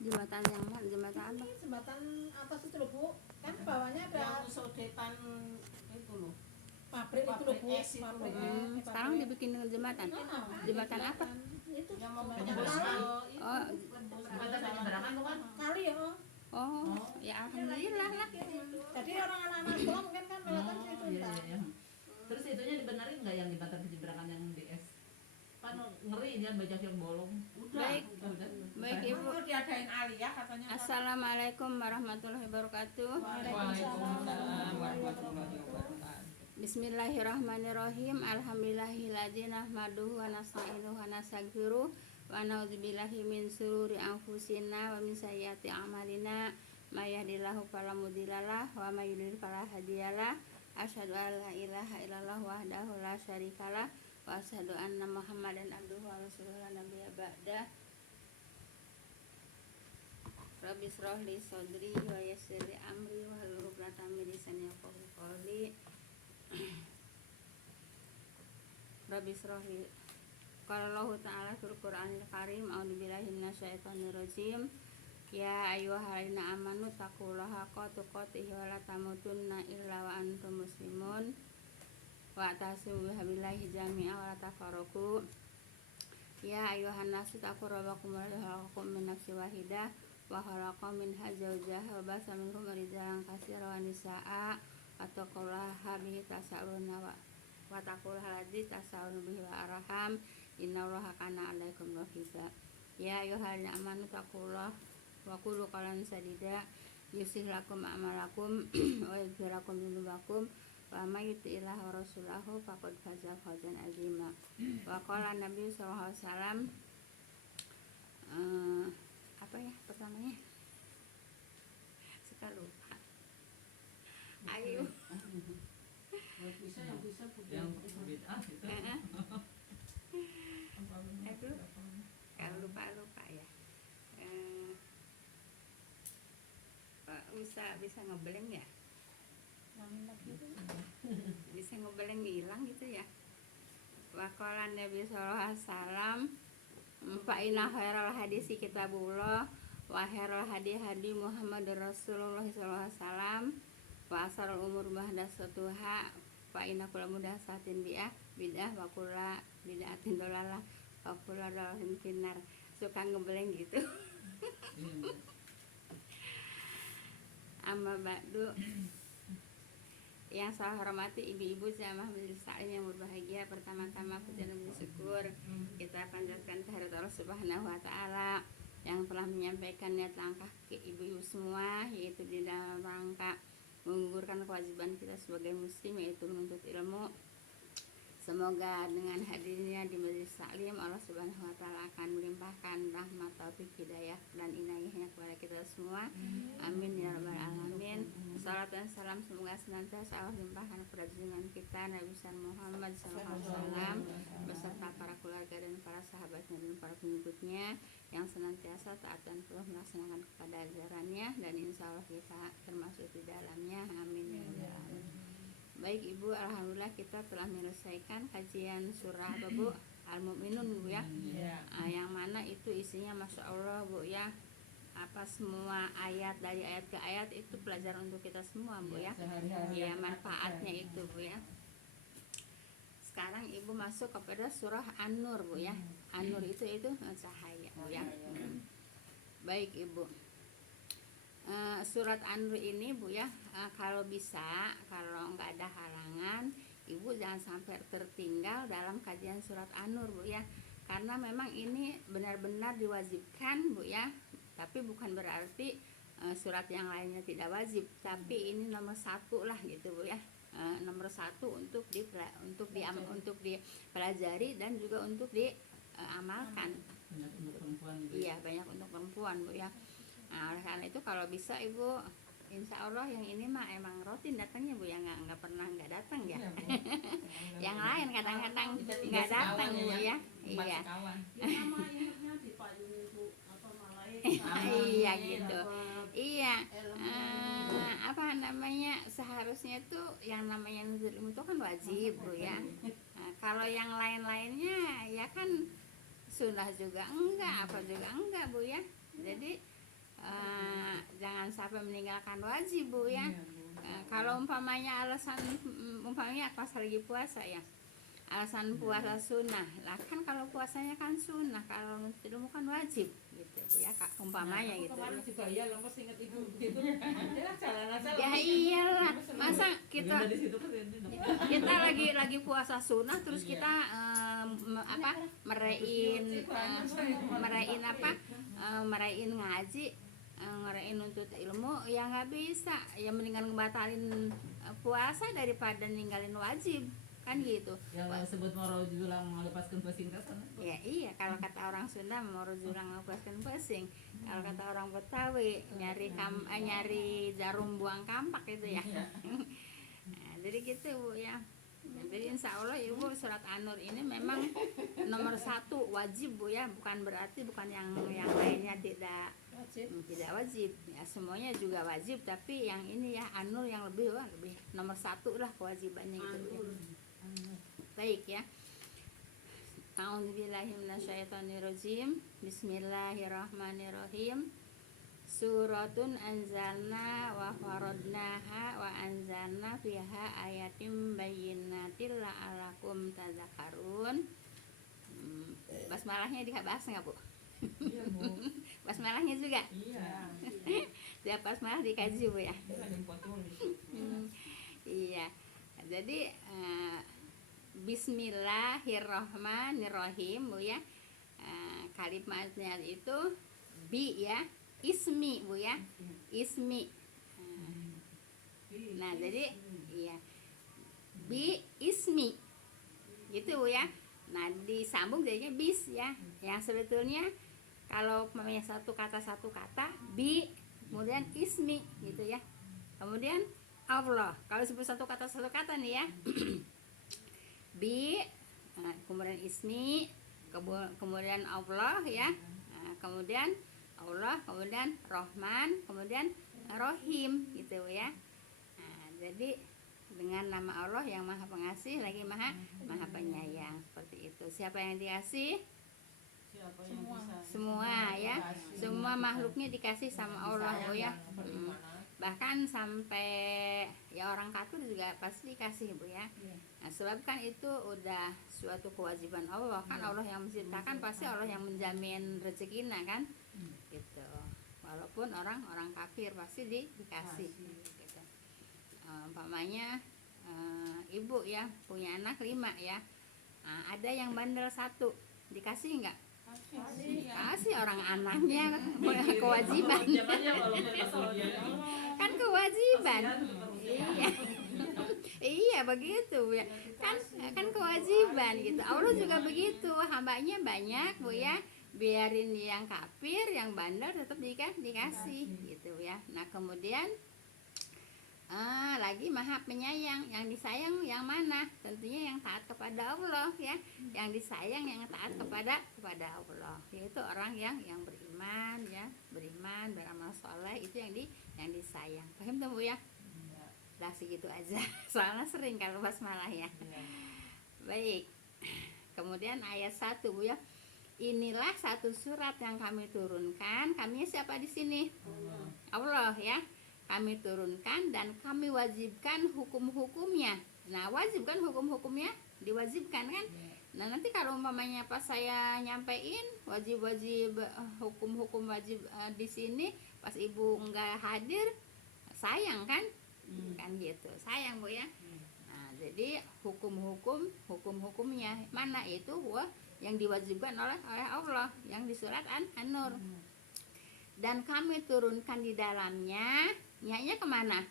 Jembatan yang mana? Jembatan apa? Ini jembatan atas itu loh Bu, kan bawahnya ada yang sodetan itu loh, pabrik itu loh Bu, es itu pabrik. loh. Sekarang dibikin dengan jembatan. Jembatan apa? Itu Yang mau jembatan menembus kali. Oh, jembatan penyeberangan bukan? Kali ya. oh, ya alhamdulillah lah. Jadi orang anak-anak sekolah mungkin kan melewati situ iya, entar. iya. Terus itunya dibenerin nggak yang jembatan penyeberangan yang di es? Kan ngeri ya banyak yang bolong. Baik. Udah. Baik Ibu. Mau diadain aliyah katanya. Assalamualaikum warahmatullahi wabarakatuh. Waalaikumsalam warahmatullahi wabarakatuh. Bismillahirrahmanirrahim. Alhamdulillahilladzi nahmaduhu wa nasta'inuhu wa nastaghfiruh wa na'udzubillahi min syururi anfusina wa min sayyiati a'malina. May yahdihillahu fala mudhillalah wa may yudhlil fala hadiyalah. Asyhadu an la ilaha illallah wahdahu la syarikalah wa asyhadu anna Muhammadan abduhu wa rasuluhu la nabiyya ba'dah. Rabbi shrah li sadri wa yassir li amri wa hlul 'uqdatam min lisani yafqahu qawli. Rabbi shrah li qala Allah ta'ala fil Qur'anil Karim a'udzu billahi minasyaitonir rajim. Ya ayyuhallazina amanu taqullaha haqqa tuqatih wa la tamutunna illa wa antum muslimun wa tasimu bihablillahi jami'a wa la tafarraqu. Ya ayyuhan nasu taqu rabbakum alladzi khalaqakum min nafsin wahidah wa khalaqa minha zawjaha wa basa minhum rijalan katsiran wa nisaa'a wattaqullaha bihi tasaaluna wa taqullaha alladzi tasaaluna bihi wa arham innallaha kana 'alaikum raqiba. Ya ayyuhallazina amanu taqullaha wa qulu qawlan sadida yuslih lakum a'malakum wa yaghfir lakum dzunubakum wa may yuti'illah wa rasulahu faqad faza fawzan 'azima. Wa qala Nabi sallallahu alaihi wasallam apa ya pertamanya? Suka lupa. Ayo. Bisa yang bisa Yang bid'ah itu. Aduh, kalau lupa ya. Bisa ngeblank ya? Bisa ngeblank hilang gitu ya. Wa qala Nabi sallallahu alaihi wasallam fa inna khairal hadisi kitabullah wa khairal hadi Muhammadur Rasulullah sallallahu alaihi wasallam wa asarul umur muhdatsatuha fa inna kullu muhdatsatin bid'ah wa kullu bid'atin dhalalah wa kullu dhalalatin finnar. Suka ngeblank gitu. Amma ba'du. Yang saya hormati ibu-ibu jamaah majelis taklim yang berbahagia, pertama-tama puji dan bersyukur kita panjatkan kehadirat Allah Subhanahu wa taala yang telah menyampaikan niat langkah ke ibu-ibu semua, yaitu di dalam rangka menggugurkan kewajiban kita sebagai muslim, yaitu menuntut ilmu. Semoga dengan hadirnya di majelis taklim Allah Subhanahu wa taala akan melimpahkan rahmat, taufik, hidayah dan inayahnya kepada kita semua. Amin ya rabbal alamin. Salam dan salam semoga senantiasa Allah limpahkan kepada junjungan kita Nabi Muhammad SAW beserta para keluarga dan para sahabatnya dan para pengikutnya yang senantiasa taat dan terus melaksanakan kepada ajarannya, dan insya Allah kita termasuk di dalamnya. Amin ya rabbal alamin. Baik Ibu, alhamdulillah kita telah menyelesaikan kajian surah apa Bu? Al-Mu'minun Bu ya. Yang mana itu isinya Masya Allah Bu ya. Apa semua ayat, dari ayat ke ayat itu pelajaran untuk kita semua Bu ya. Ya, manfaatnya itu Bu ya. Sekarang Ibu masuk kepada surah An-Nur Bu ya. An-Nur itu cahaya Bu ya. Baik Ibu. Surat An-Nur ini Bu ya, kalau bisa, kalau nggak ada halangan, Ibu jangan sampai tertinggal dalam kajian surat An-Nur Bu ya, karena memang ini benar-benar diwajibkan Bu ya, tapi bukan berarti surat yang lainnya tidak wajib, tapi ini nomor satu lah gitu Bu ya, nomor satu untuk dipelajari dan juga untuk diamalkan. Banyak untuk perempuan. Iya, banyak untuk perempuan Bu ya. Nah, oleh karena itu kalau bisa Ibu, insya Allah yang ini mah emang rutin datangnya Bu ya, nggak pernah nggak datang ya. Yang lain kadang-kadang nggak datang Bu ya. Iya. Iya gitu. Iya. Apa namanya, seharusnya tuh yang namanya nuzul ilmu itu kan wajib Bu ya. Nah, kalau yang lain-lainnya ya kan sunnah juga enggak, apa juga enggak Bu ya. Jadi jangan sampai meninggalkan wajib Bu ya. Kalau umpamanya alasan umpamanya pas lagi puasa ya, alasan puasa sunnah lah, kan kalau puasanya kan sunnah, kalau nuntut ilmu kan wajib gitu Bu ya Kak, umpamanya Aku gitu. kemarin juga ya lemes inget ibu gitu. Ya jalan aja. Ya iyalah, masa kita Dari situ kan kita lagi puasa sunnah terus kita merayain ngaji, ngerayain nuntut ilmu, ya nggak bisa, ya mendingan ngebatalin puasa daripada ninggalin wajib kan gitu. yang sebut mau julang melepaskan pesing kan. Ya iya, kalau kata orang Sunda mau jurang melepaskan pesing, kalau kata orang Betawi nyari jarum buang kampak itu ya. Nah, jadi gitu Bu ya. Jadi insya Allah Ibu surat An-Nur ini memang nomor 1 wajib Bu ya, bukan berarti bukan yang lainnya tidak wajib ya, semuanya juga wajib, tapi yang ini ya An-Nur yang lebih nomor 1 lah kewajibannya gitu Bu ya. Baik ya. A'udzubillahi minasyaitonirrajim. Bismillahirrahmanirrahim. Suratun anzalna wa faradnaha wa anzalna fiha ayatim bayyinatil la'alakum tadzakarun. Basmalahnya dibahas nggak Bu? Iya Bu. Basmalahnya juga? Iya. Tiap basmalah dikaji Bu ya? Iya. Jadi Bismillahirrahmanirrahim Bu ya. Kalimatnya itu bi ya, ismi Bu ya, ismi. Nah jadi iya, bi ismi gitu Bu ya. Nah disambung jadinya bis ya, yang sebetulnya kalau namanya satu kata bi kemudian ismi gitu ya, kemudian Allah, kalau sebut satu kata nih ya. Bi kemudian ismi, kemudian Allah ya, kemudian Allah, kemudian Rahman, kemudian Rohim gitu ya. Nah, jadi dengan nama Allah yang Maha Pengasih lagi Maha Penyayang, seperti itu. Siapa yang dikasih? Siapa yang bisa? Semua ya, semua makhluknya dikasih sama Allah Bu ya. Bahkan sampai ya orang kafir juga pasti dikasih Bu ya. Nah, sebab kan itu udah suatu kewajiban Allah kan, Allah yang menciptakan, pasti Allah yang menjamin rezekinya kan gitu. Walaupun orang kafir pasti dikasih gitu. Umpamanya ibu ya punya anak 5 ya, nah, ada yang bandel 1, dikasih nggak? Kasih orang anaknya, kewajiban kan kewajiban. Iya. Iya begitu ya, kan kewajiban gitu. Allah juga begitu, hambanya banyak Bu ya, biarin yang kafir, yang bandel tetap dikasih gitu ya. Nah kemudian lagi Maha Penyayang, yang disayang yang mana? Tentunya yang taat kepada Allah ya, yang disayang yang taat kepada Allah, yaitu orang yang beriman ya, beramal soleh, itu yang disayang. Paham tuh Bu ya? Udah segitu aja, soalnya sering kalau basmalah ya. Baik, kemudian ayat 1 Bu ya. Inilah satu surat yang kami turunkan. Kami siapa di sini? Allah ya. Kami turunkan dan kami wajibkan hukum-hukumnya. Nah wajib kan hukum-hukumnya, diwajibkan kan. Nah nanti kalau umpamanya pas saya nyampein wajib-wajib hukum-hukum wajib di sini, pas ibu enggak hadir, sayang kan? Kan gitu, sayang Bu ya. Nah jadi hukum-hukumnya mana itu yang diwajibkan oleh Allah yang di surat An-Nur. Dan kami turunkan di dalamnya, nyanya kemana?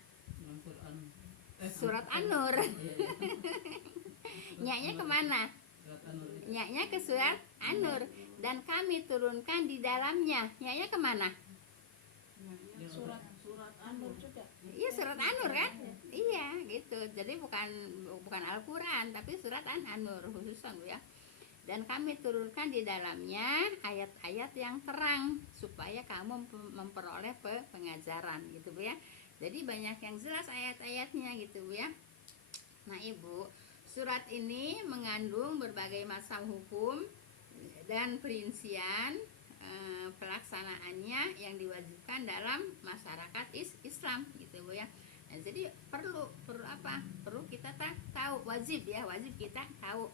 Surat An-Nur. Nyanya kemana? Nyanya ke surat An-Nur. Dan kami turunkan di dalamnya, nyanya kemana? Surat An-Nur juga. Iya surat An-Nur kan? Iya gitu. Jadi bukan Al-Quran, tapi surat An-Nur khususan Bu ya. Dan kami turunkan di dalamnya ayat-ayat yang terang supaya kamu memperoleh pengajaran gitu Bu ya. Jadi banyak yang jelas ayat-ayatnya gitu Bu ya. Nah Ibu, surat ini mengandung berbagai macam hukum dan perincian pelaksanaannya yang diwajibkan dalam masyarakat Islam gitu Bu ya. Nah, jadi perlu apa? Perlu kita tahu, wajib kita tahu.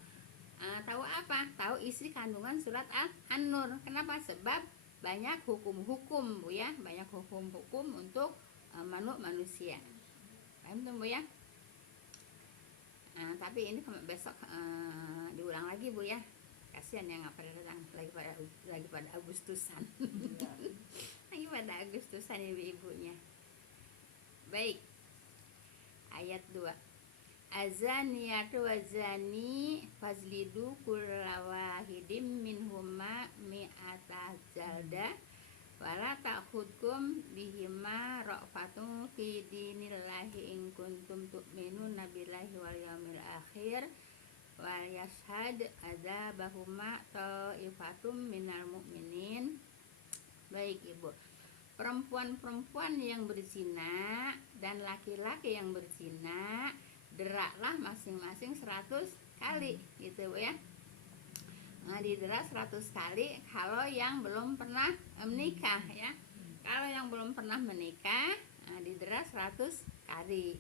Tahu apa? Tahu isi kandungan surat An-Nur. Kenapa? Sebab banyak hukum-hukum Bu ya, banyak hukum-hukum untuk manusia. Paham tuh Bu ya? Tapi ini besok diulang lagi Bu ya. Kasihan yang nggak pada datang, lagi pada Agustusan. Lagi pada Agustusan ibu-ibunya. Baik. Ayat 2. Azaniyatu wazani fazlidu kulla wahidin minhuma mi'ata jalda wala ta'khudkum bihima ra'fatun fi dinillahi in kuntum tu'minuna billahi wal yaumil akhir wal yashhad adzabahuma ta'ifatum minal mu'minin. Baik Ibu, perempuan-perempuan yang berzina dan laki-laki yang berzina deraklah masing-masing 100 kali gitu Bu ya. Didera 100 kali kalau yang belum pernah menikah ya. Kalau yang belum pernah menikah didera 100 kali.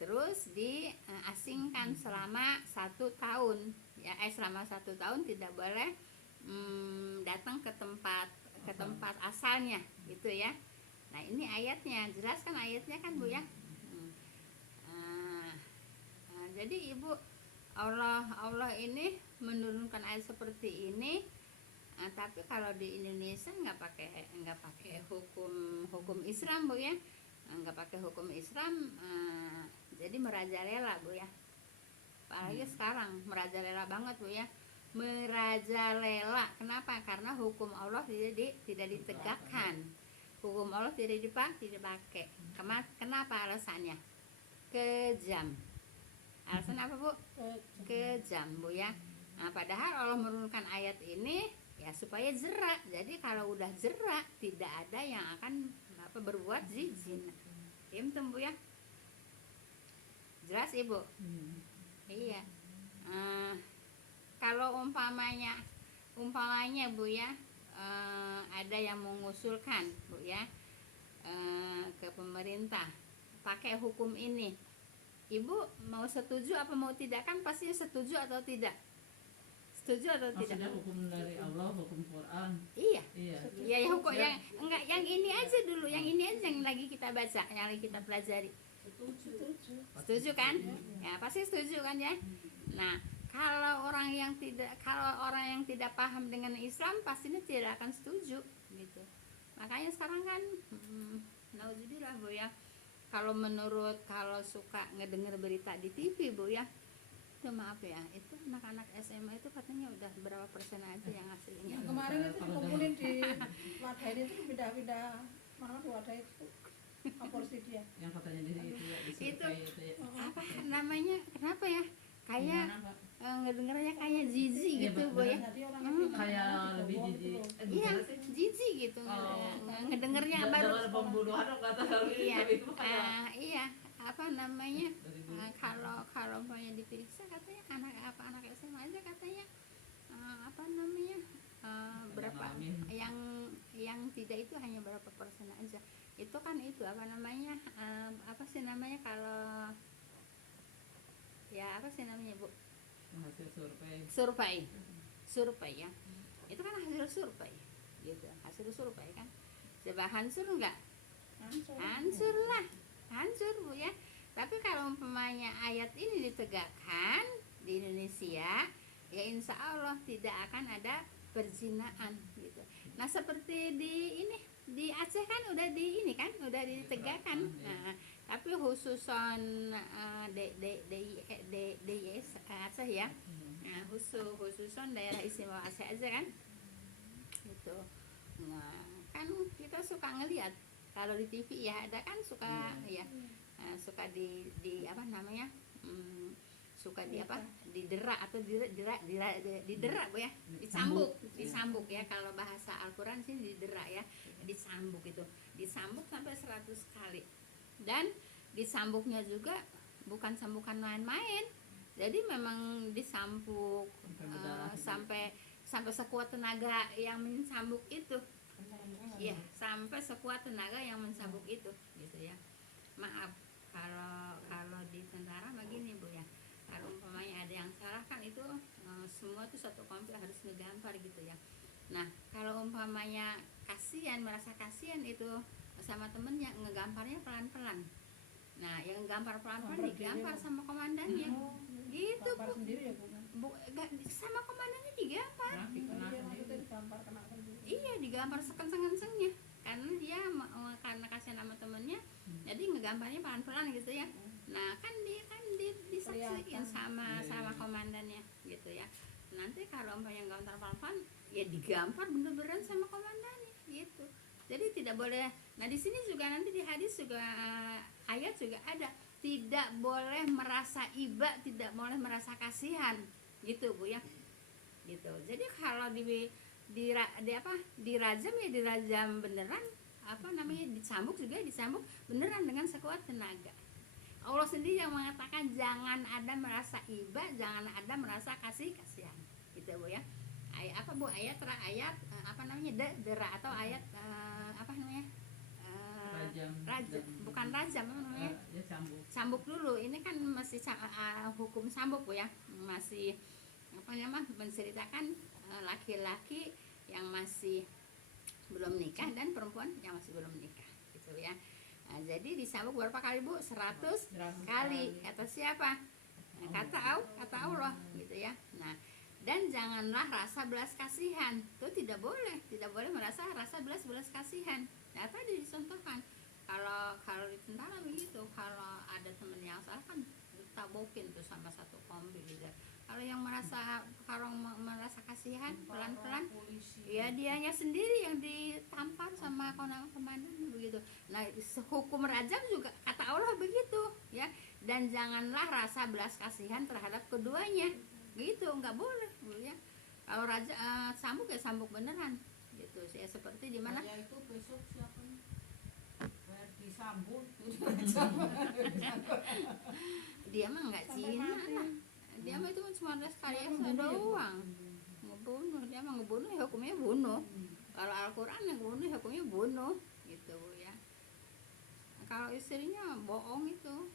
Terus diasingkan selama 1 tahun ya. Selama 1 tahun tidak boleh datang ke tempat asalnya gitu ya. Nah ini ayatnya, jelaskan ayatnya kan Bu ya. Jadi Ibu, Allah ini menurunkan ayat seperti ini, tapi kalau di Indonesia nggak pakai hukum Islam Bu ya, nggak pakai hukum Islam, jadi merajalela Bu ya. Apalagi sekarang merajalela banget Bu ya, merajalela. Kenapa? Karena hukum Allah tidak ditegakkan, hukum Allah tidak dipakai. Kenapa alasannya? Kejam. Alasan apa Bu? Kejam Bu ya. Nah, padahal Allah menurunkan ayat ini ya supaya jerak. Jadi kalau udah jerak tidak ada yang akan berbuat zina. Paham Bu ya? Jelas Ibu? Iya. Kalau umpamanya Bu ya, ada yang mengusulkan Bu ya ke pemerintah pakai hukum ini, Ibu mau setuju apa mau tidak? Kan pastinya setuju atau tidak? Setuju atau tidak? Maksudnya hukum dari Allah, hukum Quran. Iya. Iya. Iya ya, hukum yang ini aja dulu, yang ini aja yang lagi kita baca, yang lagi kita pelajari. Setuju kan? Ya pasti setuju kan ya. Nah kalau orang yang tidak paham dengan Islam pastinya tidak akan setuju gitu. Makanya sekarang kan nauzubillah Bu ya. Kalau suka ngedenger berita di TV Bu ya, itu maaf ya, itu anak-anak SMA itu katanya udah berapa persen aja yang aslinya. Yang kemarin itu dikumpulin di wadah itu pindah-pindah mana di wadah itu porsi dia. Yang katanya di itu ya, Itu ya. apa namanya? Kenapa ya? Kayak ngedengernya kayak jijik Iya, gitu Bu ya. Jadi orangnya Kayak lebih jijik. Iya, jijik gitu. Ngedengernya baru. Dengar pembunuhan nggak tahu. Iya. Tapi itu kayak Iya, apa namanya? dari dulu. Kalau umpamanya diperiksa katanya anak SMA aja katanya apa namanya? Berapa yang tidak itu hanya berapa persen aja. Itu kan itu apa namanya? Apa sih namanya kalau ya apa sih namanya Bu? Hasil Survei ya. Itu kan hasil survei gitu. Hasil survei kan. Coba hancur enggak? Hancur lah. Hancur Bu ya. Tapi kalau umpamanya ayat ini ditegakkan di Indonesia, ya insya Allah tidak akan ada perzinaan gitu. Nah seperti di Aceh kan udah udah ditegakkan. Nah, tapi khususon DIY Aceh ya. Nah, khususon daerah istimewa Aceh aja kan. Gitu. Nah, kan kita suka ngelihat kalau di TV ya ada kan suka ya. Suka di apa namanya? Suka di apa? Diderak atau diderak Bu ya. Disambuk ya, kalau bahasa Al-Qur'an sih diderak ya. Disambuk itu. Disambuk sampai 100 kali. Dan disambuknya juga bukan sambukan main-main. Jadi memang disambuk sampai sampai sekuat tenaga yang mencambuk itu. Iya, sampai sekuat tenaga yang mencambuk itu, gitu ya. Maaf kalau di tentara begini Bu ya. Kalau umpamanya ada yang salah kan itu semua tuh satu kompi harus ngegampar gitu ya. Nah, kalau umpamanya kasihan, merasa kasihan itu sama temennya, ngegamparnya pelan-pelan. Nah, yang gambar pelan-pelan digampar sama komandannya. Gitu Gampar Bu. sendiri ya Bu. Sama komandannya digampar. Iya, maksudnya digampar kena sendiri. Iya, digampar sekenceng-kencengnya. Karena dia karena kasihan sama temennya, jadi ngegambarnya pelan-pelan gitu ya. Nah, kan disaksikan sama komandannya gitu ya. Nanti kalau umpamanya gambar pelan-pelan, ya digampar bener-beneran sama komandannya gitu. Jadi tidak boleh. Nah, di sini juga nanti di hadis juga ayat juga ada, tidak boleh merasa iba, tidak boleh merasa kasihan gitu Bu ya. Gitu. Jadi kalau dirajam ya dirajam beneran, dicambuk juga dicambuk beneran dengan sekuat tenaga. Allah sendiri yang mengatakan jangan ada merasa iba, jangan ada merasa kasihan gitu Bu ya. Ayat apa Bu? Ayat dera atau ayat rajam, bukan rajam Ya cambuk. cambuk dulu. Ini kan masih hukum cambuk Bu ya, masih menceritakan laki-laki yang masih belum nikah dan perempuan yang masih belum nikah gitu ya. Nah, jadi disambuk berapa kali Bu? 100 kali. Kata siapa? Nah, kata Allah gitu ya. Nah, dan janganlah rasa belas kasihan. Itu tidak boleh merasa rasa belas kasihan. Nah, tadi dicontohkan kalau di tentara begitu, kalau ada temen yang salah kan ditabokin tuh sama satu kombi gitu. Kalau merasa kasihan pelan-pelan, ya dianya sendiri yang ditampar sama komandan begitu. Nah, hukum rajam juga kata Allah begitu ya. Dan janganlah rasa belas kasihan terhadap keduanya. Gitu, nggak boleh Bu ya. Kalau sambuk ya sambuk beneran gitu. Ya seperti di mana? Saya itu besok siapa nih? Disambut. Dia mah nggak Cina lah. Dia mah itu cuma rekayasa doang. Ngebunuh, dia mah ngebunuh ya hukumnya bunuh. Kalau Al-Qur'an yang bunuh hukumnya bunuh gitu ya. Kalau istrinya bohong itu,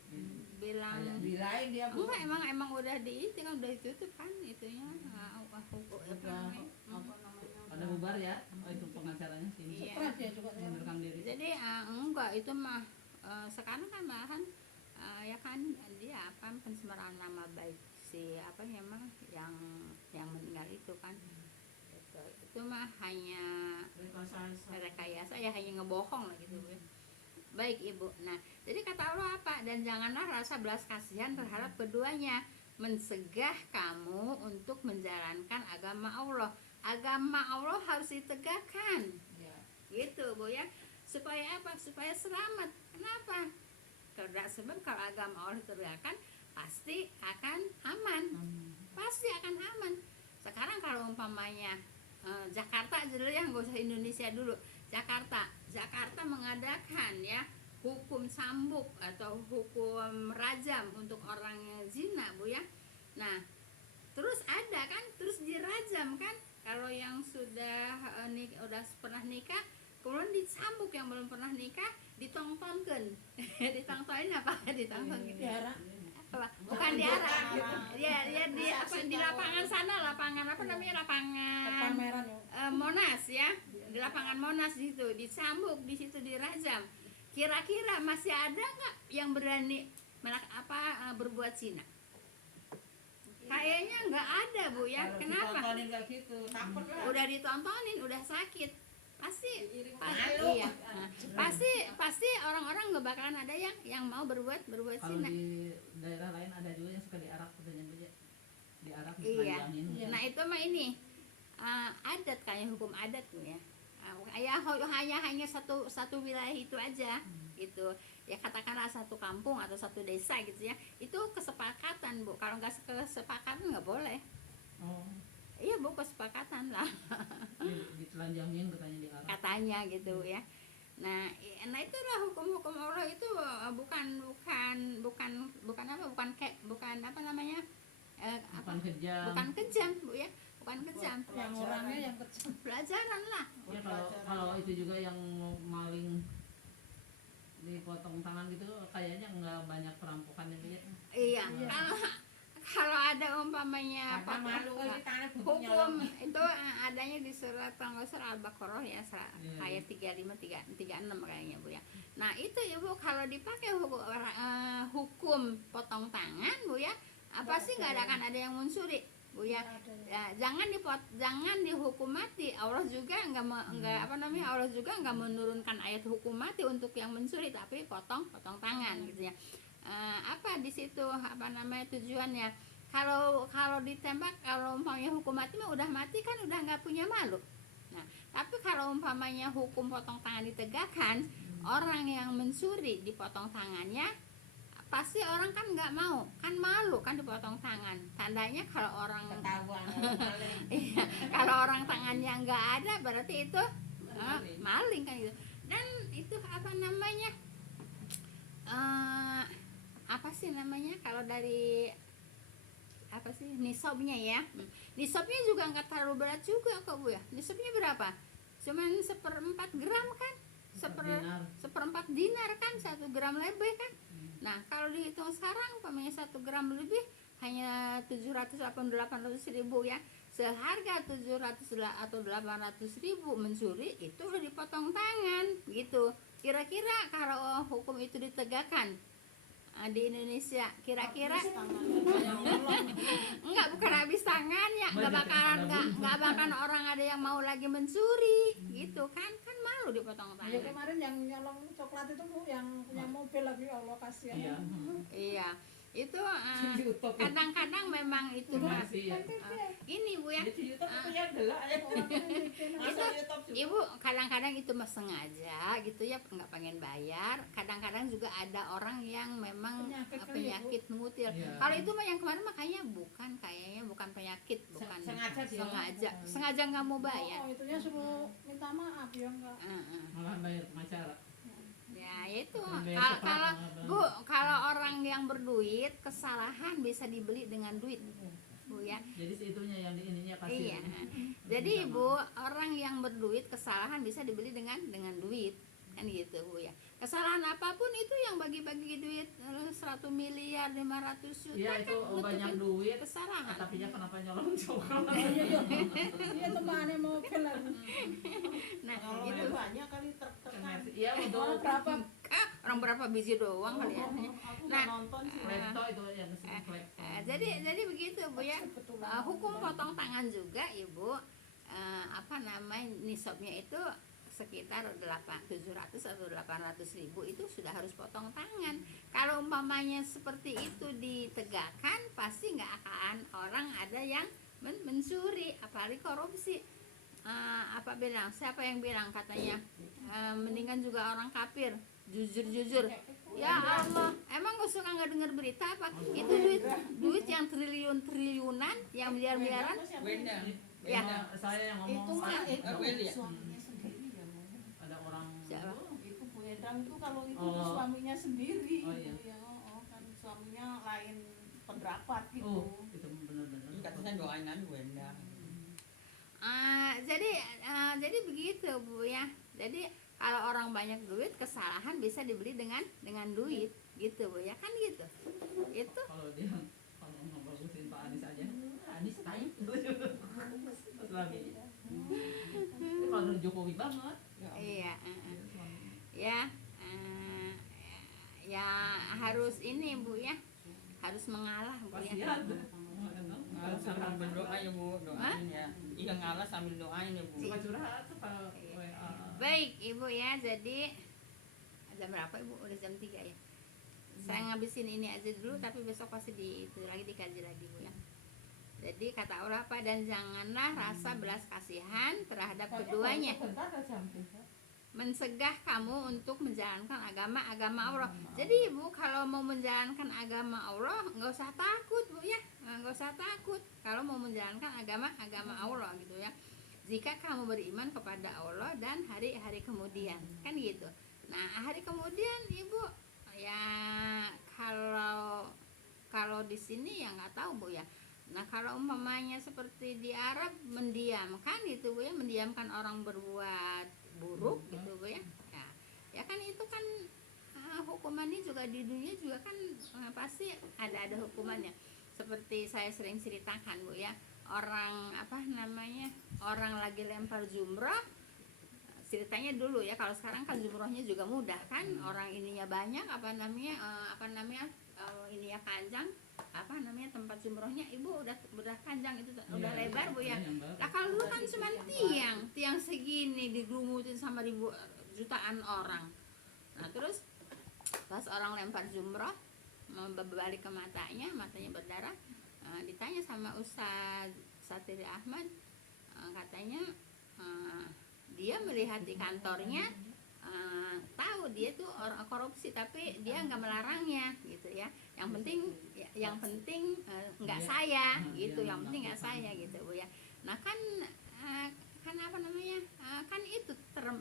bilang Birain dia Bu. enggak, emang udah udah ditutup kan itunya. Ada bubar ya? Oh, itu pengacaranya sini. Iya. Stres ya juga saya. Mengundurkan diri. Jadi enggak, itu mah sekarang kan malahan ya kan dia pencemaran nama baik si yang meninggal itu kan. Itu mah hanya rekayasa ya, hanya ngebohong lah gitu Bu. Baik Ibu. Nah, jadi kata Allah apa? Dan janganlah rasa belas kasihan terhadap keduanya, mencegah kamu untuk menjalankan agama Allah. Agama Allah harus ditegakkan. Ya. Gitu Bu ya. Supaya apa? Supaya selamat. Kenapa? Karena sebab kalau agama Allah ditegakkan pasti akan aman. Pasti akan aman. Sekarang kalau umpamanya Jakarta aja dulu ya, nggak usah Indonesia dulu. Jakarta mengadakan ya hukum cambuk atau hukum rajam untuk orang zina Bu ya. Nah, terus ada kan, terus dirajam kan. Kalau yang udah pernah nikah, kemudian dicambuk, yang belum pernah nikah ditongtonkan. Ditongtonin apa? Ditongtonin. Diarah. Apa? Bukan diarah. Ya di lapangan sana, lapangan Pameran ya. Monas ya. Di lapangan Monas gitu, dicambuk, di situ dirajam. Kira-kira masih ada nggak yang berani berbuat zina? Kayaknya nggak ada Bu ya. Kalau Kenapa? ditontonin kayak gitu, takut lah. Udah ditontonin, udah sakit, pasti Malu. iya. Nah, pasti orang-orang nggak bakalan ada yang mau berbuat Kalau zina. di daerah lain ada juga yang suka diarak katanya Bu ya. Diarak Iya. dipanjangin. Iya. Nah itu mah ini adat, kayak hukum adat Bu ya. Hanya satu wilayah itu aja gitu ya, katakanlah satu kampung atau satu desa gitu ya, itu kesepakatan Bu. Kalau nggak kesepakatan nggak boleh. Oh, Iya Bu, kesepakatan lah ditelanjangin katanya diarak. katanya gitu ya. Nah itulah hukum-hukum Allah itu bukan kejam Bu ya. bukan kejam, yang orangnya yang kejam. pelajaran lah. Ya kalau itu juga yang maling dipotong tangan gitu kayaknya nggak banyak perampokan itu ya. Iya, Iya. kalau ada umpamanya Karena malu kali tanah butuh hukum nyolong. itu adanya di surat Al-Baqarah ya, Iya. ayat 35 36 kayaknya Bu ya. Nah, itu ya Bu, kalau dipakai hukum potong tangan Bu ya, pasti nggak akan ada yang mencuri Bu ya. Ya, jangan dihukum mati. Allah juga nggak Allah juga nggak menurunkan ayat hukum mati untuk yang mencuri, tapi potong tangan gitu ya. Apa di situ tujuannya? Kalau ditembak, kalau umpamanya hukum mati mah udah mati kan, udah nggak punya malu. Nah, tapi kalau umpamanya hukum potong tangan ditegakkan, orang yang mencuri dipotong tangannya, pasti orang kan nggak mau, kan malu kan dipotong tangan. Tandanya kalau orang Ketahuan. iya, kalau orang tangannya nggak ada berarti itu maling kan gitu. Dan itu apa sih namanya kalau dari nisabnya ya. Nisabnya juga nggak terlalu berat juga kok Bu ya. Nisabnya berapa? Cuman 1/4 gram kan, seperempat dinar kan, 1 gram lebih kan. Nah, kalau dihitung sekarang umpamanya 1 gram lebih hanya 700 atau 800 ribu ya. Seharga 700 atau 800 ribu mencuri itu udah dipotong tangan gitu. Kira-kira kalau hukum itu ditegakkan di Indonesia, kira-kira enggak, bukan habis tangannya, enggak bakalan orang ada yang mau lagi mencuri gitu kan malu dipotong Ya tangan. kemarin yang nyolong coklat itu Bu, yang punya mobil lagi, Allah kasihan. Iya. Iya, itu Di YouTube. kadang-kadang memang itu Terima Mas. kasih ya. Ini Bu ya, Di YouTube aku yang delok ya. Masuk YouTube juga. Ibu kadang-kadang itu mas sengaja gitu ya, nggak pengen bayar. Kadang-kadang juga ada orang yang memang penyakit mengutil. Iya. Kalau itu mah yang kemarin makanya kayaknya bukan penyakit, bukan Sengaja dia. sengaja nggak mau bayar. Oh, itunya suruh minta maaf ya enggak. Heeh. Malah bayar pengacara. Ya itu Bayar kalau cepat, Bu, kalau orang yang berduit, kesalahan bisa dibeli dengan duit Bu ya. Jadi situnya yang ininya kasih. Iya. Jadi Bu, orang yang berduit, kesalahan bisa dibeli dengan duit kan gitu Bu ya. Kesalahan apapun itu yang bagi-bagi duit 100 miliar 500 juta Iya, itu kan banyak nutupin duit. kesalahan. Tapi ya kenapa nyolong coklat? Iya temannya mobil lagi. Nah, Nyolongnya itu banyak kali tertekan. Iya, untuk Orang berapa? orang berapa biji doang kali ya. Aku Nah, nggak nonton sih. klepto itu yang disebut klepto. jadi begitu Bu ya. Hukum potong tangan juga Ibu, nisabnya itu sekitar 700 atau 800 ribu itu sudah harus potong tangan. Kalau umpamanya seperti itu ditegakkan, pasti nggak akan orang ada yang mencuri, apalagi korupsi. Siapa yang bilang katanya mendingan juga orang kafir, jujur. Ya Allah, emang gak suka nggak dengar berita apa? Itu duit yang triliunan, yang miliaran. Wenda. Ya. Saya yang ngomong. Itu mah itu Wenda. suaminya sendiri ya Bu. Ada orang. Siapa? Itu Bu Endang itu kalau itu Oh. suaminya sendiri. Oh, iya. Ya, kan suaminya lain pendapat gitu. Oh, itu benar-benar. Katanya doain aja Wenda. Jadi begitu Bu ya. Jadi kalau orang banyak duit, kesalahan bisa dibeli dengan duit gitu Bu ya, kan gitu. Itu Kalau mau bagusin Pak Anies aja, Anies tai. Terus lagi. Kalau Jokowi banget. iya, ya ya harus ini Bu ya, harus mengalah Bu ya. Kasihan. Ngalah sambil berdoa ya Bu, doain ya. Iya ngalah sambil doain ya Bu. Suka curhat suka WA. Baik Ibu ya, jadi jam berapa Ibu? Udah jam 3 ya. Saya ngabisin ini aja dulu, tapi besok pasti dikaji lagi Bu ya. Jadi kata Allah apa, dan janganlah rasa belas kasihan terhadap keduanya, mencegah kamu untuk menjalankan agama Allah. Jadi Ibu kalau mau menjalankan agama Allah nggak usah takut Bu ya, nggak usah takut kalau mau menjalankan agama Allah gitu ya. Jika kamu beriman kepada Allah dan hari-hari kemudian, kan gitu. Nah, hari kemudian Ibu ya kalau di sini ya nggak tahu Bu ya. Nah kalau umpamanya seperti di Arab mendiamkan itu Bu ya, mendiamkan orang berbuat buruk gitu Bu ya. Ya kan itu kan hukumannya juga di dunia juga kan pasti ada hukumannya. Seperti saya sering ceritakan Bu ya, orang apa namanya, orang lagi lempar jumroh, ceritanya dulu ya, kalau sekarang kan jumrohnya juga mudah kan, orang ininya banyak, apa namanya ininya panjang, apa namanya tempat jumrohnya Ibu udah panjang itu, udah lebar Bu ya. Nah kalau dulu kan cuma tiang segini digelumutin sama jutaan orang. Nah terus pas orang lempar jumroh berbalik ke matanya berdarah, ditanya sama Ustadz Satiri Ahmad, katanya dia melihat di kantornya, tahu dia tuh orang korupsi tapi dia nggak melarangnya gitu ya. Yang penting nggak saya gitu, yang penting nggak saya gitu Bu ya. Nah kan apa namanya, kan itu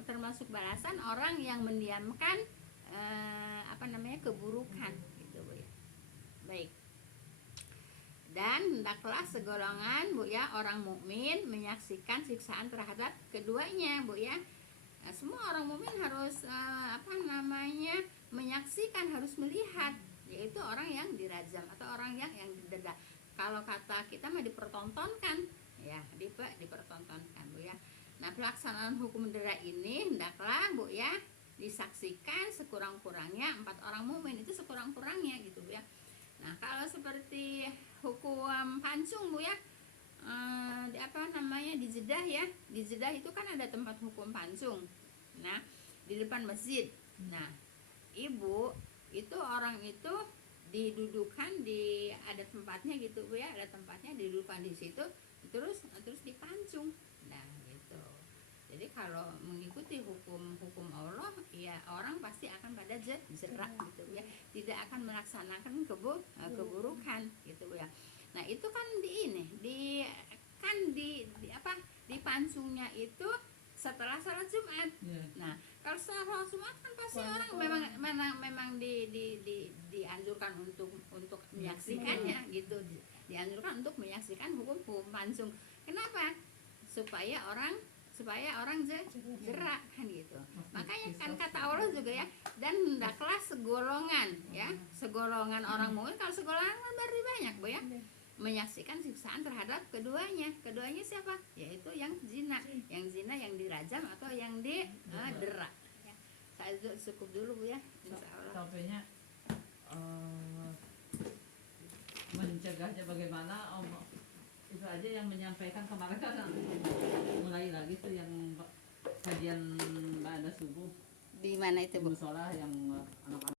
termasuk balasan orang yang mendiamkan apa namanya keburukan gitu Bu ya. Baik. Dan hendaklah segolongan Bu ya orang mukmin menyaksikan siksaan terhadap keduanya Bu ya. Nah, semua orang mukmin harus apa namanya menyaksikan, harus melihat, yaitu orang yang dirajam atau orang yang didenda. Kalau kata kita mah dipertontonkan ya, dipertontonkan Bu ya. Nah pelaksanaan hukum dera ini hendaklah Bu ya disaksikan sekurang-kurangnya 4 orang mukmin, itu sekurang-kurangnya gitu Bu ya. Nah kalau seperti hukum pancung Bu ya, di apa namanya di Jeddah ya, di Jeddah itu kan ada tempat hukum pancung. Nah di depan masjid. Nah ibu itu orang itu didudukan di ada tempatnya gitu Bu ya, ada tempatnya didudukan di situ, terus dipancung. Nah gitu. Jadi kalau mengikuti hukum Allah ya orang pasti akan pada jerak gitu ya, tidak akan melaksanakan keburukan gitu ya. Nah itu kan di pancungnya itu setelah sholat Jumat. Nah kalau setelah sholat Jumat kan pasti orang memang dianjurkan untuk menyaksikannya gitu, dianjurkan untuk menyaksikan hukum pancung. Kenapa? Supaya orang jerak kan gitu. Makanya kan kata Allah juga ya, dan hendaklah segolongan orang mukmin, kalau segolongan kan berarti banyak Bu ya, menyaksikan siksaan terhadap keduanya siapa? Yaitu yang zina yang dirajam atau yang didera ya. Saya cukup dulu Bu ya, insyaallah. Topenya mencegahnya bagaimana, itu aja yang menyampaikan kemarin kan mulai lagi tuh yang kajian pada subuh Di mana itu Bu? musola yang anak-anak